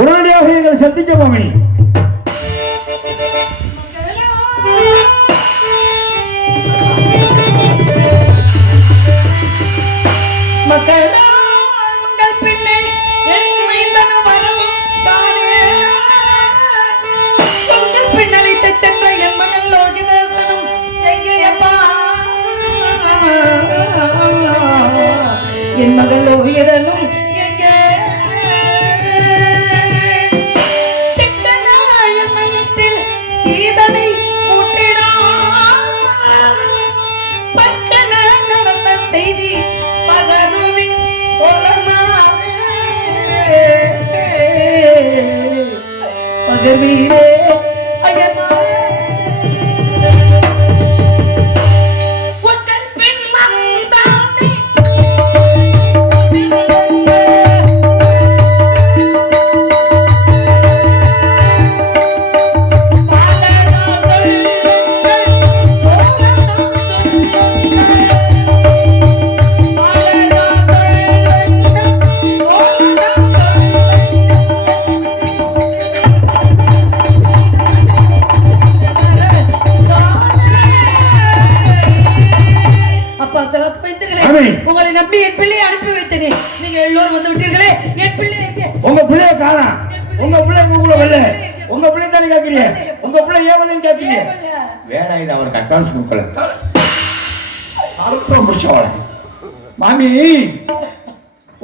உடனடியாக எங்களை சந்திக்க மாமணி. மக்கள் உங்கள் பின்னே என் மைந்தன வரவும் தானே உங்கள் பின்னழைத்த சென்ற என் மகன் லோகிதாசனும் எங்கேயப்பா என் மகன் லோகிதனும் எங்கே என் மையத்தில் ஈதனை மூட்டிடா பக்கன நடந்த செய்தி பகர்வீரே ஐயம்மா உங்கள் பெண் வந்தானே உங்களை நம்பி என் பிள்ளையை அனுப்பி வைத்தேனே. நீங்க எல்லோரும் வந்து விட்டீர்களே. என் பிள்ளை எங்கே? உங்க பிள்ளைய காணா. உங்க பிள்ளை உங்களை வரல. உங்க பிள்ளை தானே கேட்கிறீங்க. உங்க பிள்ளை ஏவலையும் கேட்கிறீங்க. வேற இது அவருக்கு அட்வான்ஸ் கொடுக்கல. அறுப்ப முடிச்சவள மாமி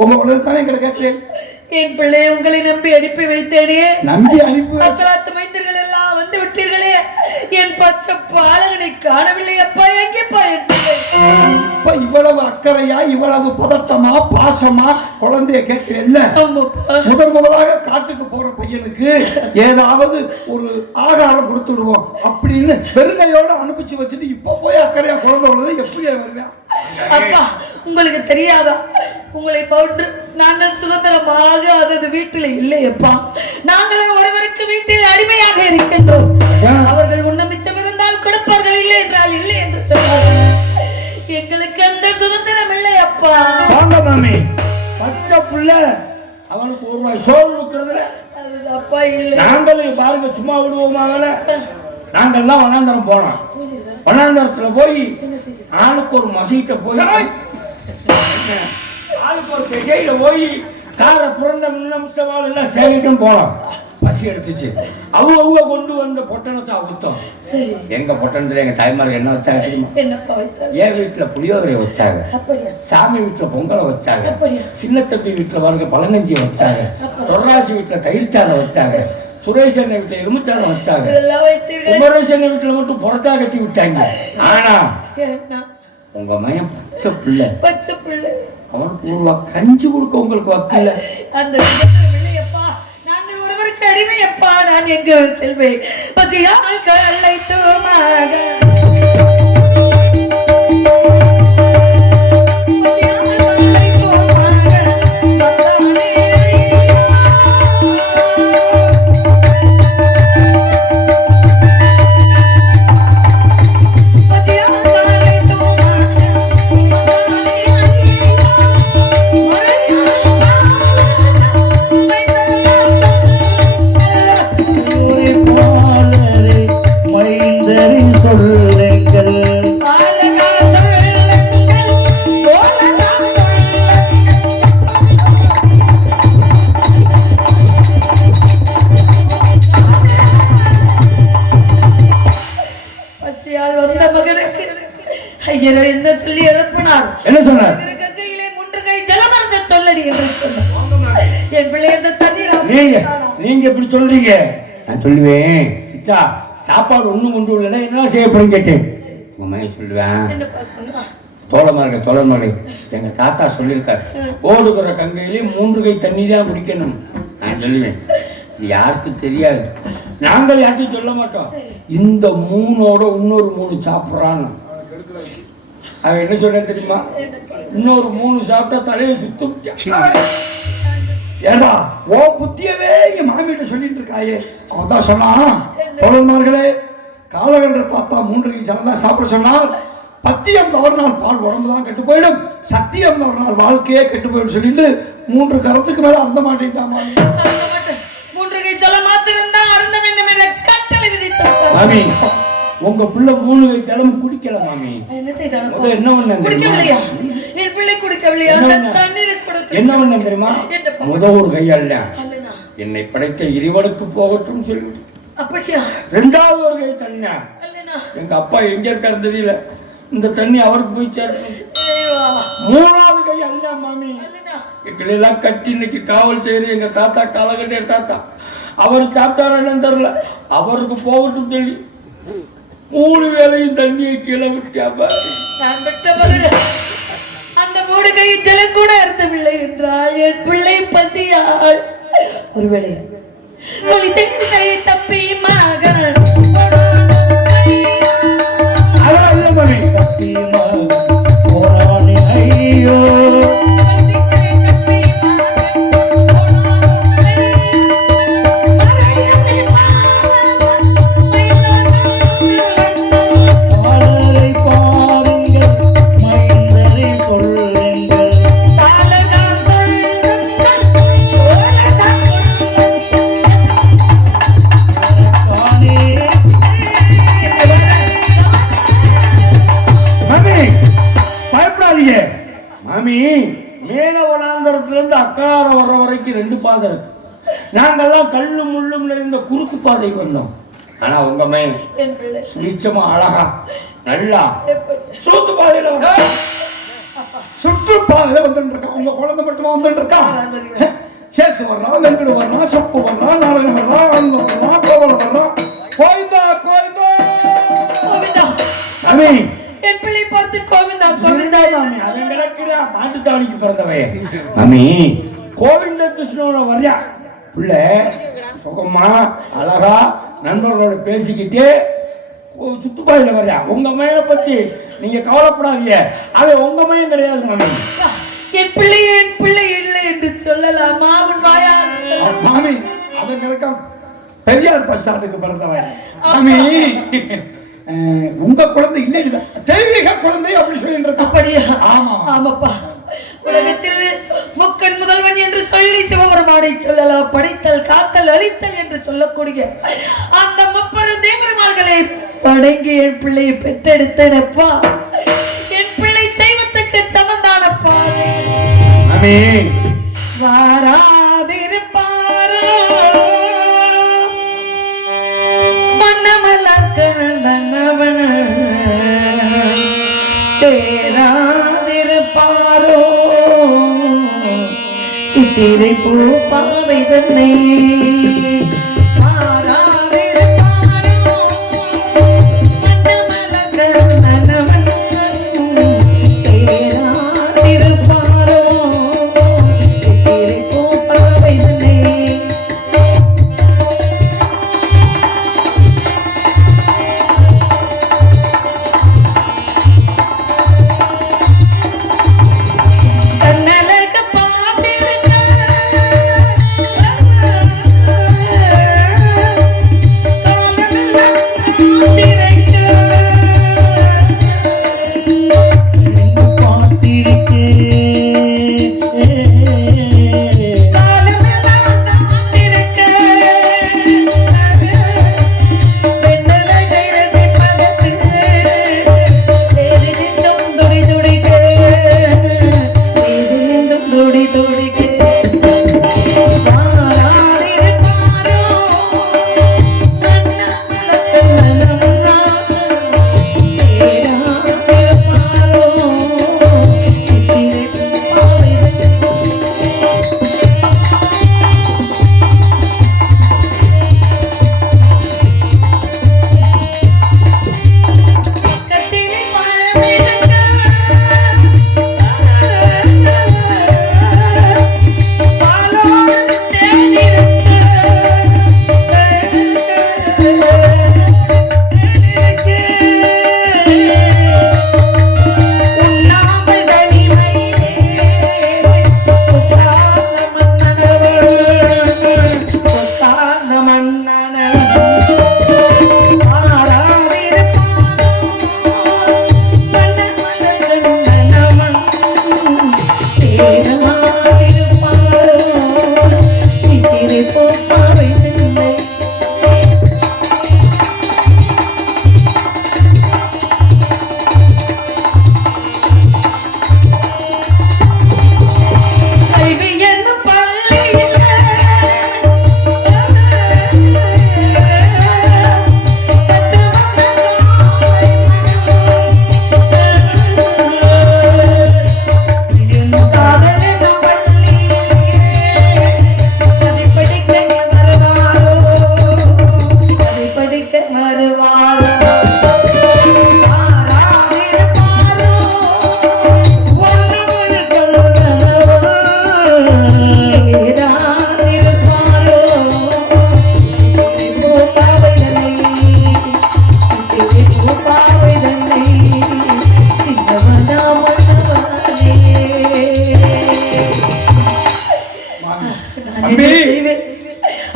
உங்க பிள்ளை தானே எங்களை கேட்டேன். என் பிள்ளையை உங்களை நம்பி அனுப்பி வைத்தேனே. நம்பி அனுப்பி அசலாத்து மைந்தர்கள் எல்லாம் வந்து விட்டீர்களே. என் பச்சை பாலகனை காணவில்லை. அப்பா எங்கேப்பா என் பிள்ளை? இவ்வளவு அக்கறையா இவ்வளவு பதட்டமா பாசமா குழந்தைய கேட்கல. முதலாக காட்டுக்கு போற பையனுக்கு ஏதாவது ஒரு ஆகாரம் கொடுத்துடுவோம் அப்படின்னு பெருங்கையோட அனுப்பிச்சு வச்சுட்டு இப்ப போய் அக்கறையா குழந்தை உள்ளது எப்படி வருவேன்? அப்பா உங்களுக்கு தெரியாதா? உங்களை போன்று நாங்கள் சுதந்திரமாக அதது வீட்டில் இல்லையப்பா. நாங்களே ஒருவருக்கு வீட்டில் அடிமையாக இருக்கின்றோம். அவர்கள் உண்ண மிச்சம் இருந்தால் கொடுப்பார்கள், இல்லை என்றால் இல்லை என்று சொன்னார்கள். எங்களுக்கு அந்த சுதந்திரம் இல்லை அப்பா. வாங்க மாமி, பச்சை புள்ள அவனுக்கு ஒரு ரூபாய் சோறு கொடுக்கறதுல அப்பா இல்லை. நாங்களும் பாருங்க சும்மா விடுவோமாங்கல. நாங்கெல்லாம் வனாந்தரம் போனோம். வனாந்தரத்துல போய் ஆளுக்கு ஒரு மசீட்டை போய் ஆளுக்கு ஒரு திசையில போய் காரை புரண்ட முன்னம்சவாள் எல்லாம் சேகரிக்கும் போனோம். பசி எடுத்துச்சு. அவங்க கொண்டு வந்த பொட்டணத்தை அவுத்தோம். எங்க பொட்டணத்துல எங்க தாய்மார்கள் என்ன வச்சாங்க தெரியுமா? என் வீட்டுல புளியோதரை வச்சாங்க, சாமி வீட்டுல பொங்கலை வச்சாங்க, சின்ன தம்பி வீட்டுல வாழ்க்கை பழங்கஞ்சி வச்சாங்க, சொர்ராசி வீட்டுல தயிர் சாதம் வச்சாங்க, சுரேஷன் வீட்டுல எலுமிச்சாதம் வச்சாங்க, குமரேசன் வீட்டுல மட்டும் புரட்டா கட்டி விட்டாங்க. ஆனா உங்க மையம் பச்சை பிள்ளை அவனுக்கு ஒரு கஞ்சி கொடுக்க உங்களுக்கு வக்கல. அந்த நாங்கள் ஒருவருக்கு அடிமையப்பா. நான் எங்க செல்வேன்? பசியால் கல்லை தோமாக என்ன சொல்லி எழுப்பினார்? என்ன சொன்னார்? கங்கையிலே முன்றுகை ஜலமர்ந்த சொல்லடி என்று சொன்னார். என் பிள்ளை அந்த தண்ணீர் நீங்க எப்படி சொல்றீங்க? நான் சொல்லுவேன், சாப்பாடு ஒண்ணும் கொண்டு இல்லைன்னா என்ன செய்யப்படும் கேட்டேன். உங்க மையம் சொல்லுவேன், தோழமார்கள் எங்க தாத்தா சொல்லியிருக்காரு, ஓடுகிற கங்கையிலே 3 கை தண்ணி தான் குடிக்கணும். நான் சொல்லுவேன், இது யாருக்கு தெரியாது, நாங்கள் யார்ட்டும் சொல்ல மாட்டோம். இந்த 3ஓட இன்னொரு 3 சாப்பிட்றான்னு அவன் என்ன சொல்ல தெரியுமா? இன்னொரு 3 சாப்பிட்டா தலையை சுத்தும். ஏடா ஓ புத்தியவே இங்க மாமியிட்ட சொல்லிட்டு இருக்காயே. அவன் தான் சொன்னான், தோழமார்களே காலகன்ற தாத்தா 3 கை சாப்பிட்டா சாப்பிட சொன்னார். பத்தியம் தவறுநாள் பால் உடம்பு தான் கெட்டு போயிடும், சத்தியம் தவறுநாள் வாழ்க்கையே கெட்டு போயிடும் சொல்லிட்டு 3 கரத்துக்கு மேல அர்த்த மாட்டேன். 3 கை ஜலம் மாத்திருந்தா அருந்த வேண்டும் என்ற கட்டளை விதித்தார் மாமி உங்க பிள்ளை 3 கை ஜலம் குடிக்கல மாமி. என்ன செய்தானோ என்ன பண்ண குடிக்கவில்லையா? என் பிள்ளை குடிக்கவில்லையா? அந்த தண்ணீரை கொடுக்க என்ன பண்ண தெரியுமா? ஒரு கை அல்ல என்னை படைத்த இறைவனுக்கு போகட்டும் சொல்லி அப்படியா? 2வது ஒரு கை தண்ணி எங்க அப்பா எங்க இருக்காரு தெரியல, இந்த தண்ணி அவருக்கு போய் சேரணும். 3வது கை அல்ல மாமி. எங்களெல்லாம் கட்டி இன்னைக்கு காவல் செய்யறது எங்க தாத்தா காலகட்டிய தாத்தா. அவர் சாப்பிட்டாரா என்னன்னு தெரியல, அவருக்கு போகட்டும் சொல்லி 3 வேளையும் தண்ணியை கீழே விட்டாப்ப. நான் விட்ட மகன் அந்த 3 கை ஜலம் கூட அருந்தவில்லை என்றால் என் பிள்ளை பசியால் ஒருவேளை ஒளி தென்னை தப்பி மகன் தப்பி மகன் ஐயோ மாமி. மேல வனாந்தரத்துல இருந்து அக்கார வர்ற வரைக்கும் 2 பாதை இருக்கு. நாங்கெல்லாம் கல்லு முள்ளும் நிறைந்த குறுக்கு பாதைக்கு வந்தோம். ஆனா உங்க மேல் சுவிச்சமா அழகா நல்லா சூத்து பாதையில சுற்று பாதையில வந்துட்டு இருக்கா. உங்க குழந்தை மட்டுமா வந்துட்டு இருக்கா? சேசு வர்றான், வெங்கடு வர்றான், சொப்பு வர்றான், நாராயண வர்றான், அந்த வர்றான், கோவல வர்றான். கோவிந்தா கோவிந்தா கோவிந்தா மாமி. என் பிள்ளை பார்த்து கோவிந்தா கோவிந்தா மாமி. அவன் கிடக்குறா மாட்டுத்தாவணிக்கு பிறந்தவன் மாமி. கோவிந்த கிருஷ்ணோட வர்றியா பிள்ளை சுகமா அழகா நண்பர்களோட பேசிக்கிட்டே சுத்துப்பாதையில வர்றியா. உங்க மயனை பத்தி நீங்க கவலைப்படாதீங்க, அவன் உங்க மயம் கிடையாது மாமி. என் பிள்ளை இல்லை என்று சொல்லலாமா? அவன் வாயா மாமி. அவன் கிடக்க பெரியார் பஸ் ஸ்டாண்டுக்கு பிறந்தவன் மாமி. உங்க குழந்தை இல்லை, தெய்வீக குழந்தை அப்படி சொல்லிட்டு. அப்படியா? ஆமா ஆமாப்பா. உலகத்தில் முக்கன் முதல்வன் என்று சொல்லி சிவபெருமானை சொல்லலாம். படித்தல் காத்தல் அழித்தல் என்று சொல்லக்கூடிய அந்த 30 தேவருமான்களை வணங்கி என் பிள்ளையை பெற்றெடுத்தேனப்பா. என் பிள்ளை தெய்வத்துக்கு சமந்தானப்பா. வாராதிருப்பாரோ சேராதிருப்பாரோ சித்திரை பூ பாவை தன்னை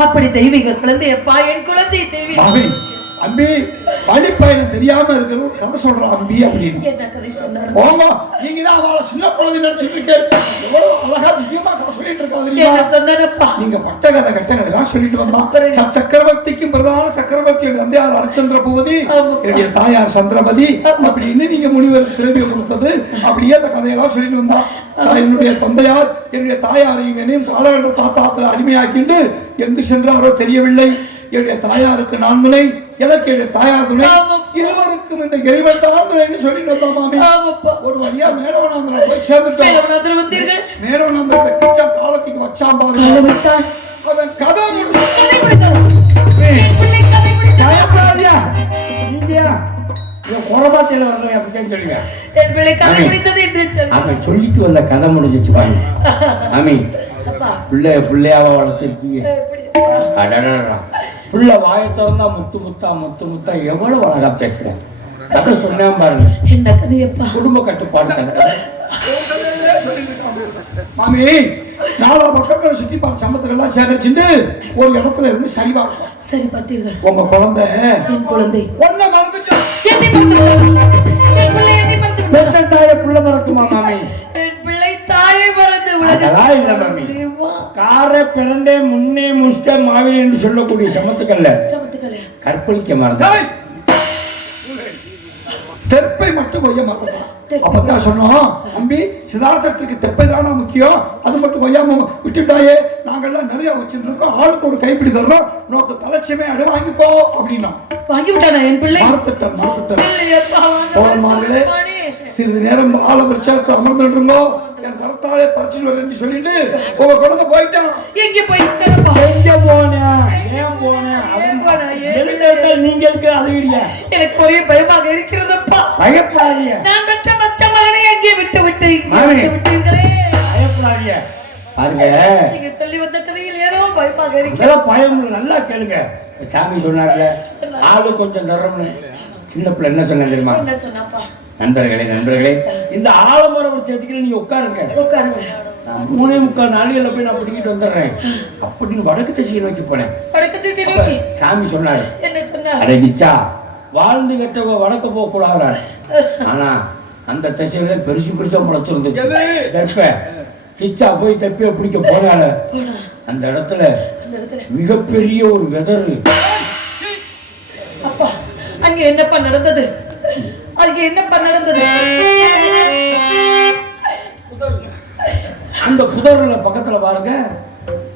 அப்படி தெய்வீக குழந்தை எப்பா, என் குழந்தை தெய்வீக. அம்பி படிப்பயணம் தெரியாம இருக்கிற கதை சொல்றான் அம்பி அப்படின்னு. என்ன கதை சொன்னாரு? ஓமா நீங்க தான் அவளை சின்ன குழந்தை நினைச்சிட்டு இருக்கீங்க. எவ்வளவு அழகா விஷயமா கதை சொல்லிட்டு இருக்காது. என்ன சொன்னாரப்பா? நீங்க பட்ட கதை கட்ட கதை எல்லாம் சொல்லிட்டு வந்தான். சக்கரவர்த்திக்கு பிரதான சக்கரவர்த்தி வந்து யார் அரிச்சந்திர பூபதி, என்னுடைய தாயார் சந்திரபதி அப்படின்னு நீங்க முனிவர் திரவியம் கொடுத்தது அப்படியே அந்த கதையெல்லாம் சொல்லிட்டு வந்தான். என்னுடைய தந்தையார் என்னுடைய தாயாரையும் என்னையும் பாலகண்ட தாத்தாத்துல அடிமையாக்கிட்டு எங்கு சென்றாரோ தெரியவில்லை. என்னுடைய தாயாருக்கு நான் துணை, எனக்கு என்னுடைய தாயார் துணை, இருவருக்கும் இந்த இறைவன் தான் துணைன்னு சொல்லிட்டு வந்தோம் மாமி. ஒரு வழியா மேலவனாந்திர போய் சேர்ந்துட்டோம். மேலவனாந்திர கிச்சா காலத்துக்கு வச்சான் பாருங்க. அவன் கதை சொல்லிட்டு வந்த கதை முடிஞ்சிச்சு பாருங்க. மாமி பிள்ளையாவ வளர்த்துருக்கீங்க. புள்ள வாய திறந்தா முத்து முத்தா முத்து முத்தா எவ்வளவு அழகா பேசுறேன். கதை சொன்னேன் பாருங்க. என்ன கதையப்பா? குடும்ப கட்டுப்பாடு கதை. மாமி நாலா பக்கத்துல சுத்தி பார்த்த சம்பத்துக்கெல்லாம் சேகரிச்சுட்டு ஒரு இடத்துல இருந்து சரிவா. சரி பார்த்தீர்கள். உங்க குழந்தை என் குழந்தை ஒன்ன மறந்துட்டு தாய புள்ள மறக்குமா மாமி? கார பிறண்டே முன்னே முஷ்ட மாவில் என்று சொல்லக்கூடிய சமத்துக்கல்ல கற்பழிக்க மறந்த தெப்பை மட்டும் கொய்ய மறந்துட்டான். அப்பதான் சொன்னோம் அம்பி சிதார்த்தத்துக்கு தெப்பை தானா முக்கியம், அது மட்டும் கொய்யாம விட்டுட்டாயே, நாங்கெல்லாம் நிறைய வச்சிருக்கோம், ஆளுக்கு ஒரு கைப்பிடி தர்றோம், நோக்க தலைச்சமே அடு வாங்கிக்கோ அப்படின்னா வாங்கி விட்டானா என் பிள்ளை? மறந்துட்டேன். சிறிது நேரம் ஆள வச்சாத்து அமர்ந்துட்டு இருந்தோம். என் கருத்தாலே பறிச்சுட்டு வரேன்னு சொல்லிட்டு உங்க குழந்தை போயிட்டான். எங்க போயிட்டேன்? எங்க போனேன்? ஏன் போனேன்? நீங்க இருக்கு அழுகிறீங்க. எனக்கு ஒரே பயமாக இருக்கிறதப்பா. பயப்படாதீங்க. நான் பெற்ற மச்ச மகனை எங்கே விட்டு விட்டீர்களே. பயப்படாதீங்க. பாருங்க நீங்க சொல்லி வந்த கதையில் ஏதோ பயமாக இருக்கு. பயம் நல்லா கேளுங்க. சாமி சொன்னாங்க ஆளு கொஞ்சம் தரம்னு. சின்ன பிள்ளை என்ன சொன்ன தெரியுமா? என்ன சொன்னாப்பா? நண்பர்களே இந்த ஆலமரம் சேர்த்துக்கிட்டு நீங்க உட்காருங்க. 3:45 நாளிகள்ல போய் நான் பிடிக்கிட்டு வந்துடுறேன் அப்படின்னு வடக்கு திசையை நோக்கி போனேன். சாமி சொன்னாரு என்ன சொன்னாரு? அட கிச்சா வாழ்ந்து கெட்டவங்க வடக்க போக கூடாது. ஆனா அந்த திசையில பெருசா முளைச்சிருந்து கிச்சா போய் தப்பிய பிடிக்க போனால அந்த இடத்துல மிகப்பெரிய ஒரு வெதரு. அப்பா அங்க என்னப்பா நடந்தது? அங்க என்னப்பா நடந்தது? அந்த புதர்ல பக்கத்துல பாருங்க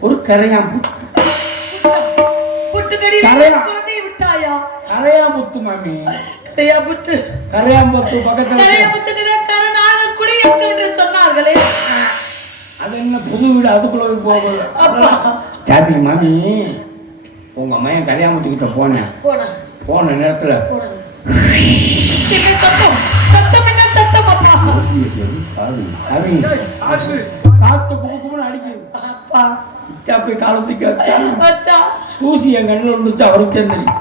ஒரு கரையாம்பு. கரையாம்புத்து மாமி. கரையாம்புத்து பக்கத்துல சொன்னார்களே அது என்ன புது வீடு அதுக்குள்ள போகுது. சாமி மாமி உங்க அம்மையன் கரையாம்புத்துக்கிட்ட போன நேரத்துல காத்து குமுக்குமுன்னு அடிக்குது. போய் காலத்துக்கு தூசி என் கண்ணில் வந்துச்சு. அவருக்கு தெரியும்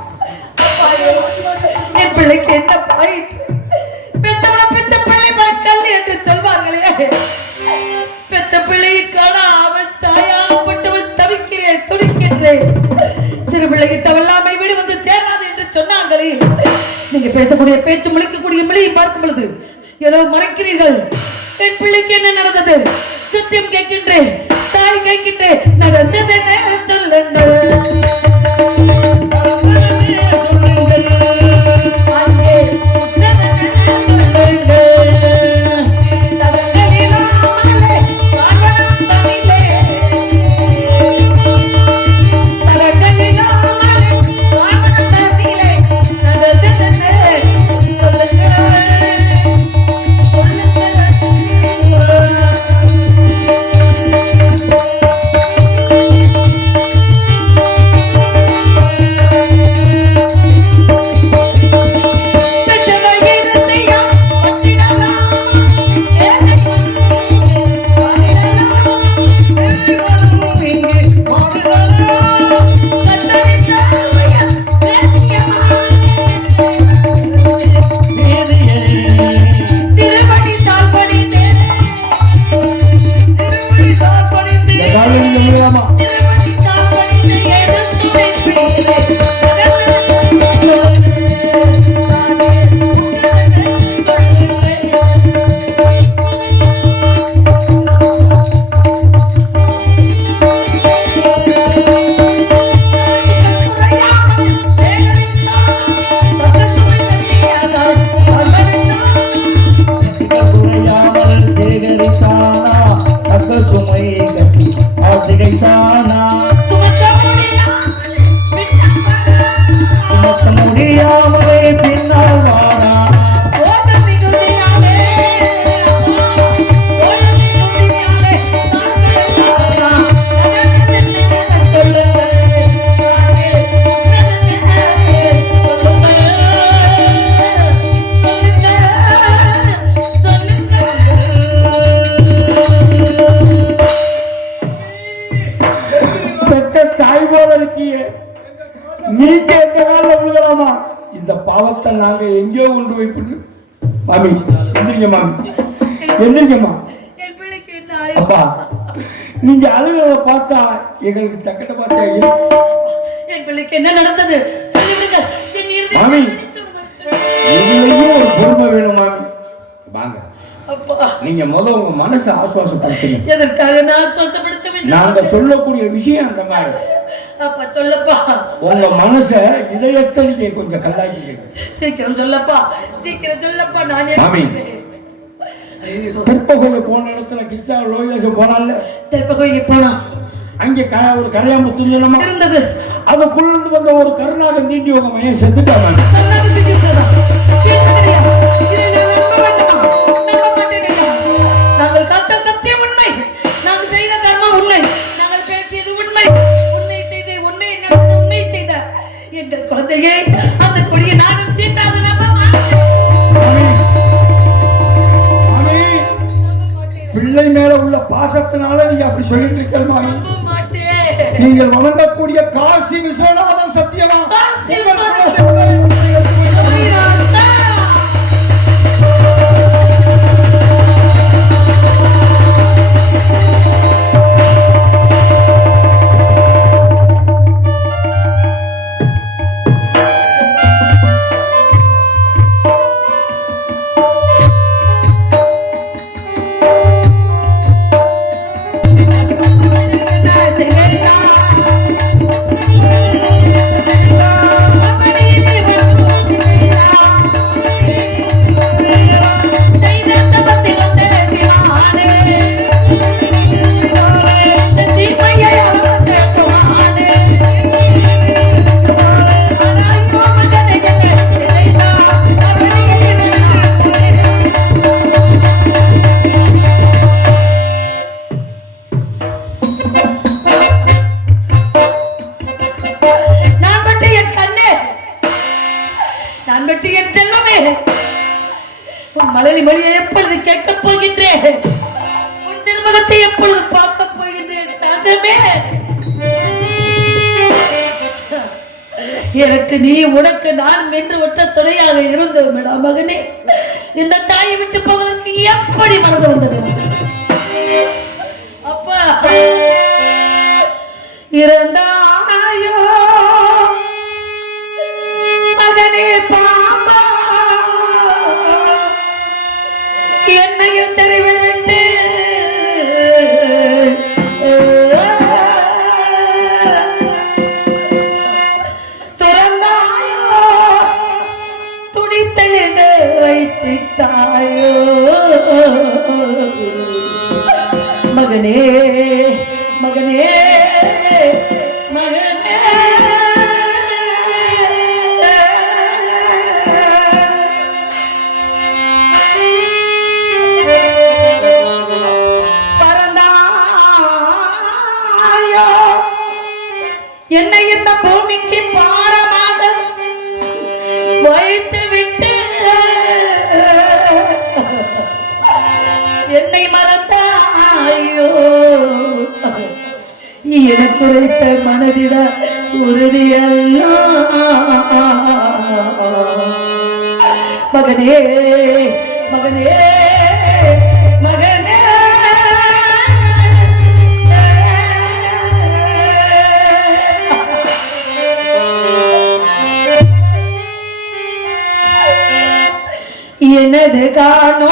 என் பிள்ளைக்கு என்ன பாயிட்டு. பெத்த பிள்ளை மனக்கல் என்று சொல்வார்களே, பெத்த பிள்ளைக்கான அவள் தாயாகப்பட்டவள் தவிக்கிறேன் துடிக்கின்றேன். சிறு பிள்ளைகிட்ட வல்லாமை வீடு வந்து சேராது என்று சொன்னாங்களே. நீங்க பேசக்கூடிய பேச்சு முழிக்கக்கூடிய மொழியை பார்க்கும் பொழுது ஏதோ மறைக்கிறீர்கள். என் பிள்ளைக்கு என்ன நடந்தது? சத்தியம் கேட்கின்றேன், தாய் கேட்கின்றேன், நடந்தது சொல்லுங்கள். முடியாமலே பின்னால் வாடா தாய் போல இருக்கிய நீங்க எந்த காலம் விழுகலாமா? இந்த பாவத்தை நாங்க எங்கேயோ கொண்டு போய் போட்டு மாமி எந்திரிங்க மாமி எந்திரிங்கம்மா. அப்பா நீங்க அழுகிறத பார்த்தா எங்களுக்கு சக்கட்ட பார்த்தா எங்களுக்கு என்ன நடந்தது மாமி இதுலயும் ஒரு பொறுமை வேணும் மாமி. வாங்க நீங்க முதல்ல உங்க மனசை ஆசுவாசப்படுத்துங்க. எதற்காக நான் ஆசுவாசப்படுத்த வேண்டும்? நாங்க சொல்லக்கூடிய விஷயம் அந்த மாதிரி. அப்பா சொல்லப்பா. உங்க மனச இதயத்தை நீங்க கொஞ்சம் கல்லாக்கிக்கணும். சீக்கிரம் சொல்லப்பா, சீக்கிரம் சொல்லப்பா. நான் மாமி தெற்பகோயில் போன இடத்துல கிச்சா லோகேஷன் போனால தெற்பகோயிக்கு போனா அங்கே ஒரு கரையாம துணிமா இருந்தது. அதுக்குள்ள வந்த ஒரு கருணாக நீண்டி உங்க மையம் செத்துட்டாங்க. நாங்கள் காத்த சத்தியம் உண்மை, நாங்கள் செய்த தர்மம் உண்மை, நாங்கள் பேசியது உண்மை, உண்மை செய்த உண்மை நடந்த உண்மை செய்த எங்கள் குழந்தையை அந்த கொடிய நானும் தீண்டாது பிள்ளை மேல உள்ள பாசத்தினால நீங்க அப்படி சொல்லிட்டு இருக்கீங்க. மாட்டேன். நீங்கள் வணங்கக்கூடிய காசி விஸ்வநாதன் சத்தியமா மலரி மொழியை எப்பொழுது கேட்கப் போகின்றேன்? உன் திருமணத்தை எப்பொழுது பார்க்க போகின்றேன்? தங்கமே, எனக்கு நீ உனக்கு நான் என்று ஒற்ற துணையாக இருந்தோம் மகனே. இந்த தாயை விட்டு போவதற்கு எப்படி மனது வந்தது? அப்பா இறந்தாயோ மகனே பாம்பா, என்னையும் தெரிவித்து துறந்தாயோ, துடித்தழுக வைத்தாயோ மகனே மகனே மகனே. என்னை இந்த பூமிக்கு பாரமாக வைத்து விட்டு என்னை மறந்தாயோ, எனக்கு உரைத்த மனதிட உறுதியல்ல மகனே மகனே மகனே. எனது காணோ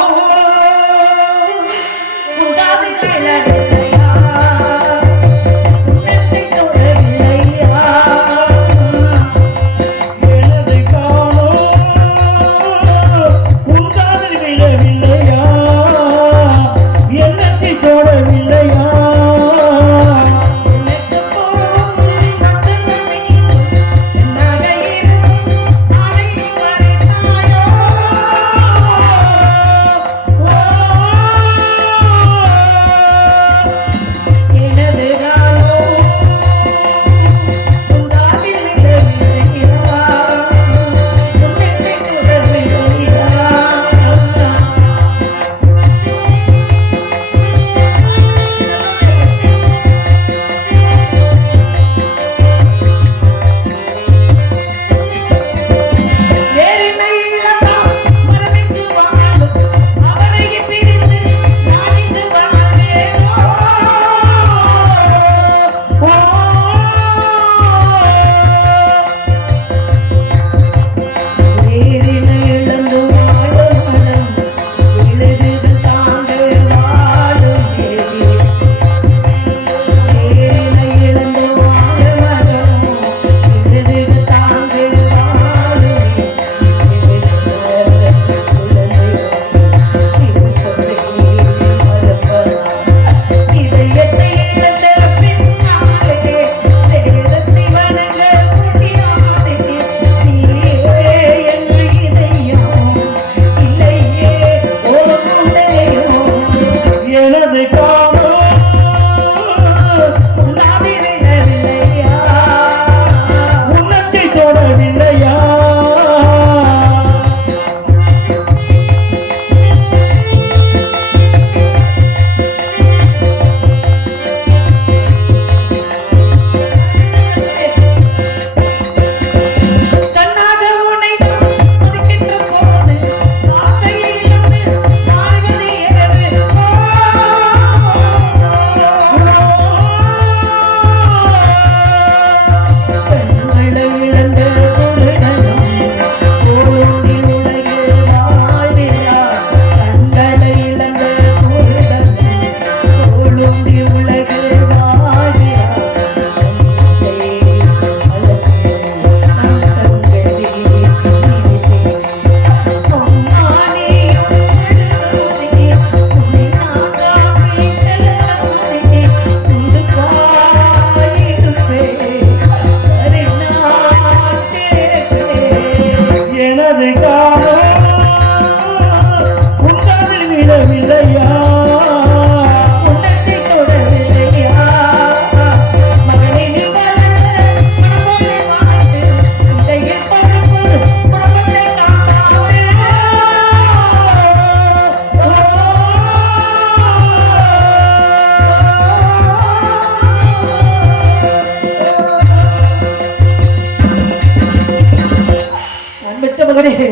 மகனே,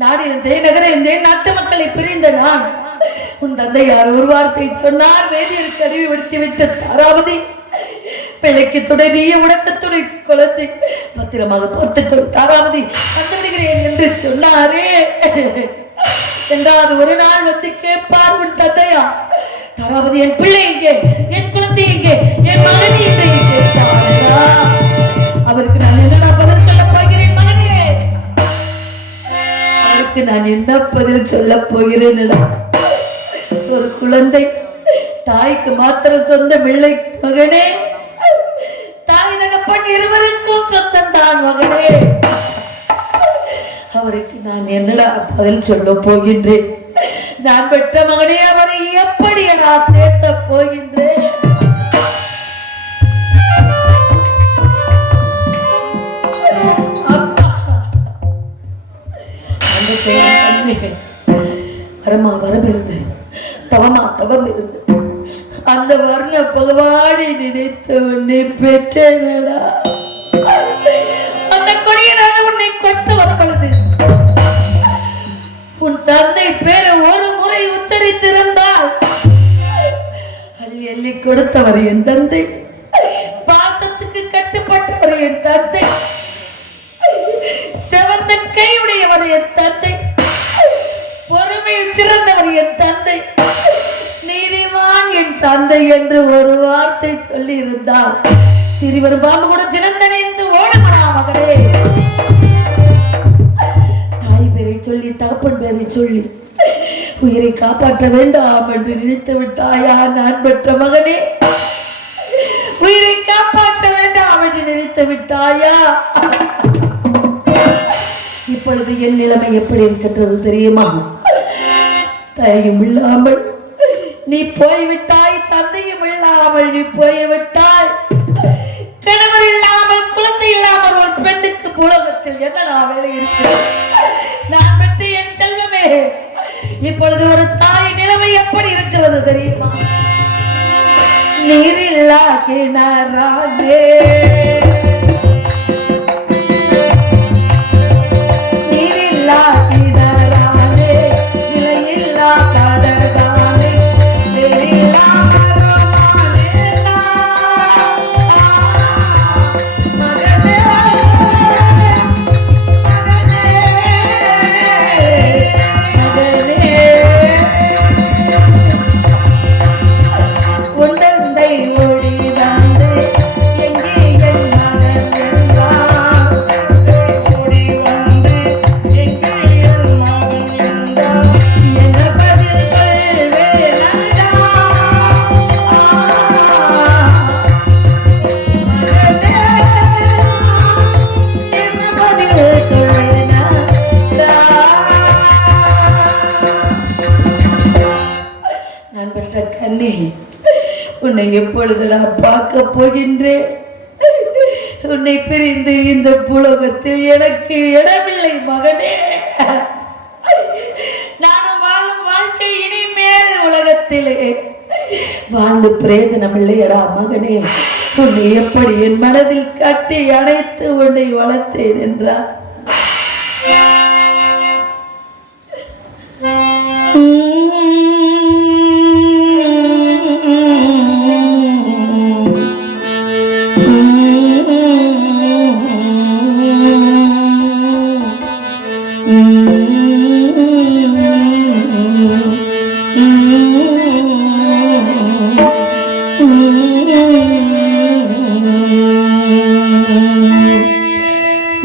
நாடு இருந்தேன், நகரம் இருந்தேன், நாட்டு மக்களை பிரிந்த நான் உன் தந்தை யார் ஒரு வார்த்தை சொன்னார், வேதியருக்கு அறிவு விடுத்து விட்டு தாராவதி பிள்ளைக்கு துணை நீ உடக்கத்துணை குழந்தை பத்திரமாக பார்த்துக்கொள் தாராவதி வந்து விடுகிறேன் என்று சொன்னாரே என்றாவது ஒரு நாள் வந்து கேட்பார் உன் தந்தையா, தாராவதி என் பிள்ளை எங்கே, என் குழந்தை எங்கே, என் மகனை எங்கே கேட்பாரா? அவருக்கு நான் என்னடா பதில் சொல்ல போகிறேன் மகனே, அவருக்கு நான் என்ன பதில் சொல்ல போகிறேன்? ஒரு குழந்தை தாய்க்கு மாத்திரம் சொந்த பிள்ளை மகனே, தாய் தகப்பன் இருவருக்கும் சொந்தம் தான் மகனே. அவருக்கு நான் என்னடா பதில் சொல்ல போகின்றேன்? நான் பெற்ற மகனே, அவரை எப்படி நான் தேர்த்த போகின்றேன்? வரமா வரம் இருந்து, தவமா தவம் இருந்து, அந்த வர்ண பகவானை நினைத்து உன்னை பெற்றேனடா. அந்த கொடியனான உன்னை கொண்டு வரப்பொழுது உன் தந்தை பேரை ஒரு முறை உச்சரித்திருந்தால் அது எள்ளி கொடுத்தவர் என் தந்தை, பாசத்துக்கு கட்டுப்பட்டவர் என் தந்தை, செவந்த கையுடையவர் என் தந்தை, பொறுமையில் சிறந்தவர் என் தந்தை, நீதிமான் என் தந்தை என்று ஒரு வார்த்தை சொல்லி இருந்தால் சிறிவர் பாம்பு கூட சிறந்தனைந்து ஓடப்படா மகளே. தாய் பேரை சொல்லி தாப்பன் பேரை சொல்லி உயிரை காப்பாற்ற வேண்டாம் என்று நினைத்து விட்டாயா நான் பெற்ற மகனே? உயிரை காப்பாற்ற வேண்டாம் என்று நினைத்து விட்டாயா? இப்பொழுது என் நிலைமை எப்படி இருக்கின்றது தெரியுமா? தாயும் இல்லாமல் நீ போய்விட்டாய், தந்தையும் இல்லாமல் நீ போய்விட்டாய், கணவர் இல்லாமல் குழந்தை இல்லாமல் ஒரு பெண்ணுக்கு உலகத்தில் என்னடா வேலை இருக்கிறது? நான் பெற்ற என் செல்வமே, இப்பொழுது ஒரு தாய் நிலைமை எப்படி இருக்கிறது தெரியுமா? நீரில்லா கிணறானே, நீரில்லா கிணறானே, நிலையில்லா கடற்கானே, வேறில்லா மரமானே மகனே, மகனே, உண்டந்தை ஒளிதாந்து எங்கே என் மகன் என்றான், ஓடி வந்து எங்கே என் மகன் என்றான், என்ன பதில் சொல்வேனடா? மகனே, என்ன பதில் சொல்வேனடா? நான் பெற்ற கண்ணே, உன்னை எப்பொழுதுடா பார்க்க போகின்றேன்? உன்னை பிரிந்து இந்த புலகத்தில் எனக்கு இடமில்லை மகனே. நானும் வாழும் வாழ்க்கை இனிமேல் உலகத்திலே வாழ்ந்து பிரயோஜனம் இல்லையடா மகனே. உன்னை எப்படி என் மனதில் கட்டி அணைத்து உன்னை வளர்த்தேன் என்றார்.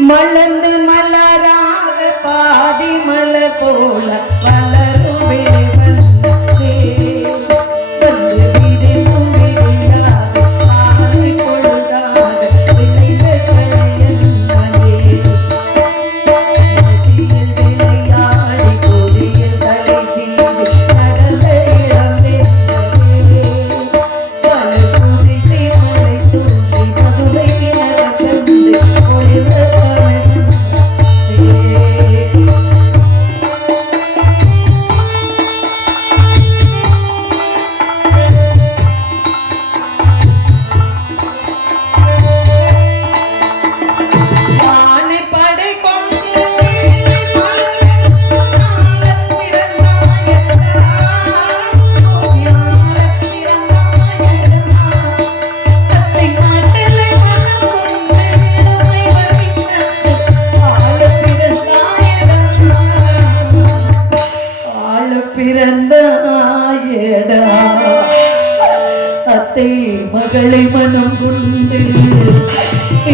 மலர்ந்து மலராத பாதி மலர் போல வளருவே வந்தே, வந்து விடுமும் விடியாத ஆதி பொழுதாக விளைந்த கலையன்பனே, நதியில் விளையாடி கொடியில் தலை சீவி நடந்த இடம் வென்றே, பல குறித்தி மலை தோன்றி மதுரை நகர்ந்து ஒளிர்ந்த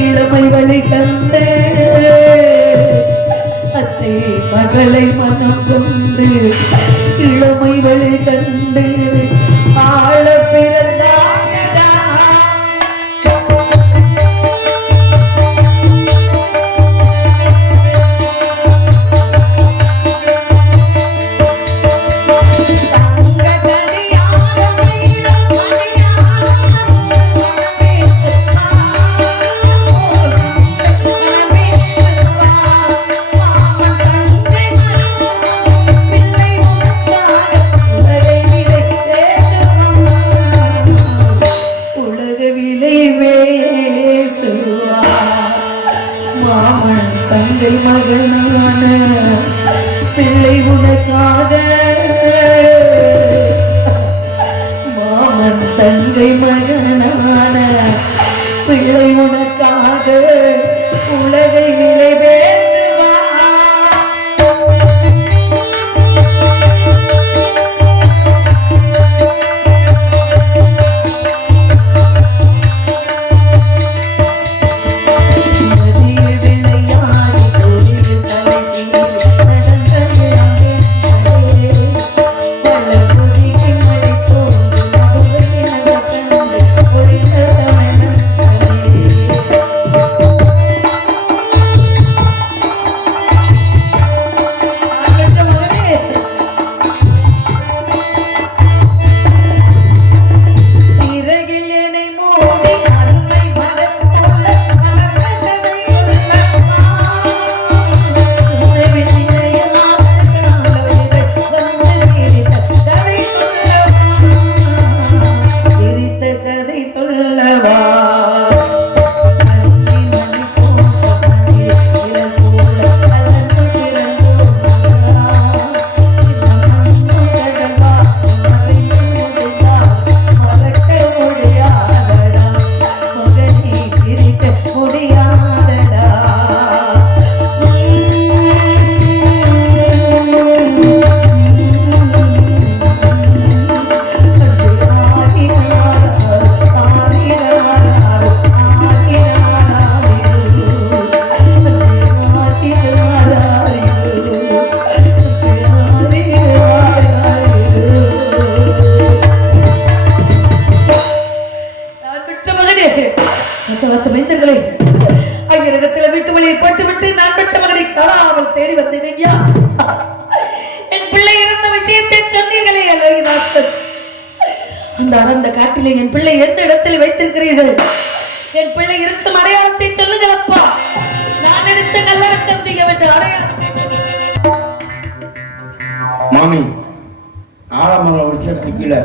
இளமை வழி கண்டு அத்தை மகளை மனம் கொண்டு இளமை வழி கண்டு ஆழ பிறந்தாயடா. மகனான பிள்ளை உனக்காக மாமன் தங்கை மகனான பிள்ளை உனக்காக உலகை விலை வீட்டு வழியை போட்டுவிட்டு நான் பெற்ற மகனை காணாமல் தேடி வந்தேன் ஐயா. என் பிள்ளை இருந்த விஷயத்தை சொன்னீர்களே அழகிதாசன். அந்த அடர்ந்த காட்டிலே என் பிள்ளை எந்த இடத்தில் வைத்திருக்கிறீர்கள்? என் பிள்ளை இருக்கும் அடையாளத்தை சொல்லுங்கள் அப்பா. நான் எடுத்து நல்லடக்கம் செய்ய வேண்டிய அடையாளத்தை. மாமி ஆலமர உச்சத்துக்கு கீழே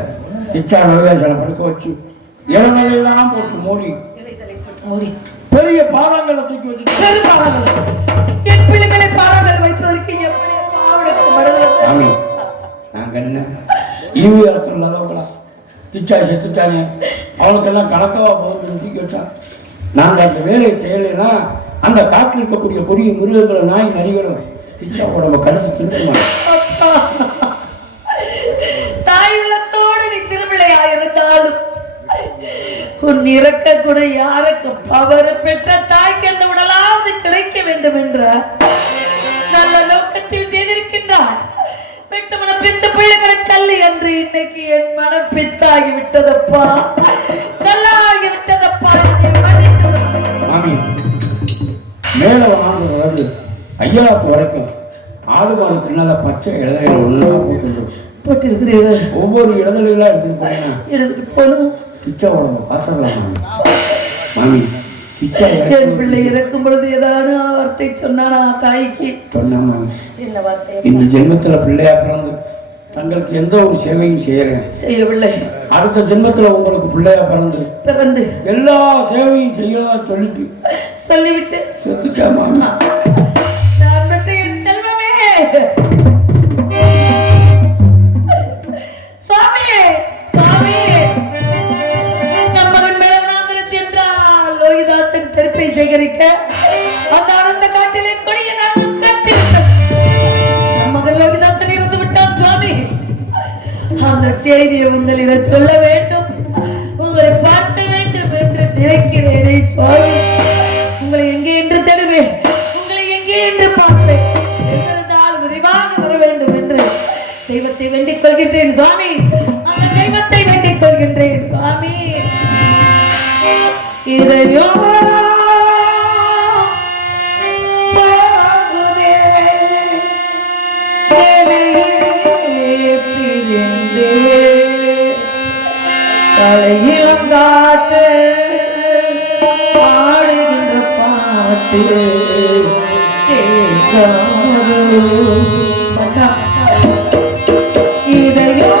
இச்சா நோயாசனை படுக்க வச்சு இளநிலையெல்லாம் போட்டு மூடி பெரிய பாறாங்களை தூக்கி வச்சு என் பிள்ளைகளை பாறாங்களை வைப்பதற்கு எப்படி மாமி நாங்க என்ன ஈவி இறக்கம் இல்லாதவங்களா? திச்சா செத்துட்டானே அவனுக்கெல்லாம் கணக்கவா போகுதுன்னு தூக்கி வச்சான். நாங்க அந்த வேலையை செய்யலைன்னா அந்த காட்டில் இருக்கக்கூடிய கொடிய மிருகங்களை நாய் நரிகளும் திச்சா உடம்ப கடுத்து தின்னுமா. தாய் உள்ளத்தோடு நீ சிறுபிள்ளையா இருந்தாலும் உன் இறக்க கூட யாருக்கு அவர் பெற்ற தாய்க்கு அந்த உடலாவது கிடைக்க வேண்டும் என்ற நல்ல நோக்கத்தில் செய்திருக்கின்றார். பெற்ற மன பித்த பிள்ளைகளை தள்ளி என்று இன்னைக்கு என் மனம் பித்தாகி விட்டதப்பா, நல்லாகி விட்டதப்பா. மாமி மேல வாங்குறது ஐயாவுக்கு வரைக்கும் ஆடு மாடு தின்னால பச்சை இலைகள் ஒன்றா போட்டிருக்கிறீர்கள். ஒவ்வொரு இலைகளா எடுத்துட்டு போனா எடுத்துட்டு போனோம். கிச்சா உடம்பு பார்த்துடலாம் மாமி. கிச்சா என் பிள்ளை இறக்கும் பொழுது ஏதாவது வார்த்தை சொன்னானா தாய்க்கு? சொன்னா மாமி, என்ன வார்த்தை? இந்த ஜென்மத்துல பிள்ளையா பிறந்து தங்களுக்கு எந்த ஒரு சேவையும் செய்யவில்லை. அடுத்த ஜென்மத்துல உங்களுக்கு பிள்ளையா பிறந்து எல்லா சேவையும் செய்யறதா சொல்லிவிட்டு செத்துட்டா மாமி. நான் பெற்ற என் செல்வமே சுவாமி, சுவாமி, நம்மவன் மேலநாதன் சென்றால் லோகிதாசன் தெருப்பை சேகரிக்க அந்த ஆனந்த காட்டிலே கொடிய நாங்கள் காத்திருக்கிறோம். நம்மவன் லோகிதாசன் இருந்து விட்டான் சுவாமி. அந்த செய்தியை உங்களிடம் சொல்ல வேண்டும், உங்களை பார்க்க வேண்டும் என்று நினைக்கிறேனே சுவாமி. கொள்கின்றேன் சுவாமி. அந்த தெய்வத்தை வேண்டிக் கொள்கின்றேன் சுவாமி. இதையோ தலையிலங்காட்டு ஆடுகின்ற பாட்டு இதையோ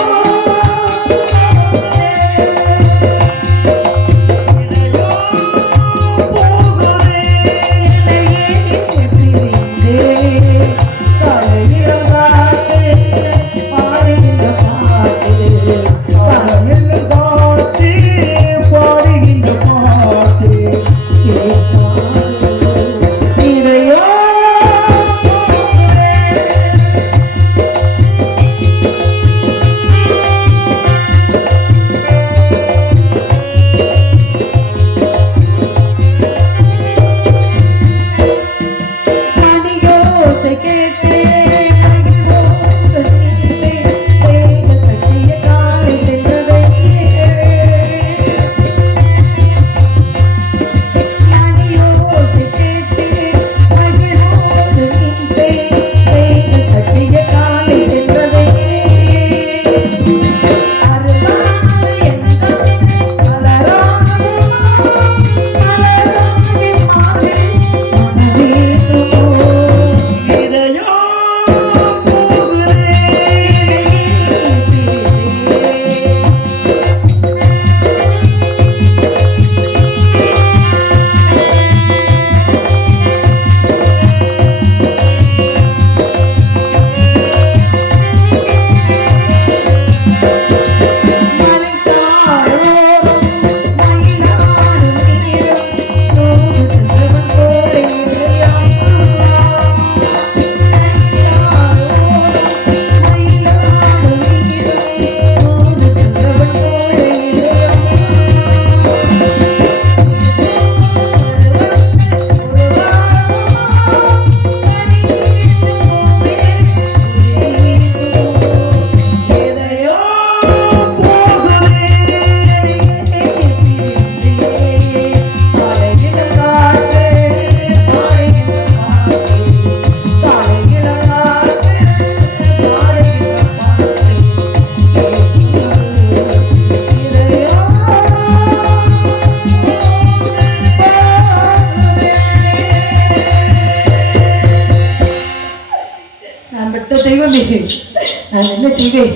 நான் என்ன செய்வேன்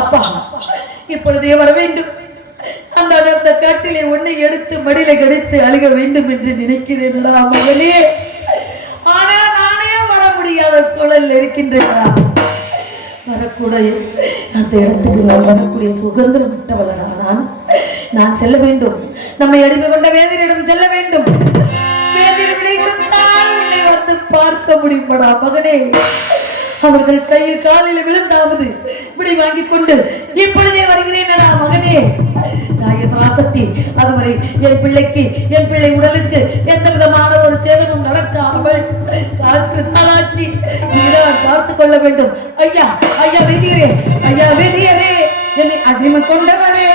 அப்பா? இப்பொழுதே வர வேண்டும். அந்த காட்டிலே ஒன்னை எடுத்து மடியில கடித்து அழுக வேண்டும் என்று நினைக்கிறேன் மகளே. ஆனா நானே வர முடியாத சூழல் இருக்கின்றேனா? வரக்கூடிய அந்த இடத்துக்கு நான் வரக்கூடிய சுதந்திரம் விட்டவளா? நான் செல்ல வேண்டும். நம்மை அடிமை கொண்ட வேதிரிடம் செல்ல வேண்டும். வேதிரி விடை கொடுத்தால் என்னை வந்து பார்க்க முடியுமாடா மகனே? அவர்கள் கையில் காலில் விழுந்தாவது இப்படி வாங்கிக் கொண்டு இப்பொழுதே வருகிறேன் மகனே. தாய பராசக்தி, அதுவரை என் பிள்ளைக்கு, என் பிள்ளை உடலுக்கு எந்த விதமான ஒரு சேதமும் நடக்காமல் காசு விசாலாட்சி நீதான் பார்த்துக் கொள்ள வேண்டும். ஐயா ஐயா வெளியரே, ஐயா வெளியரே, என்னை அடிமை கொண்டவரே.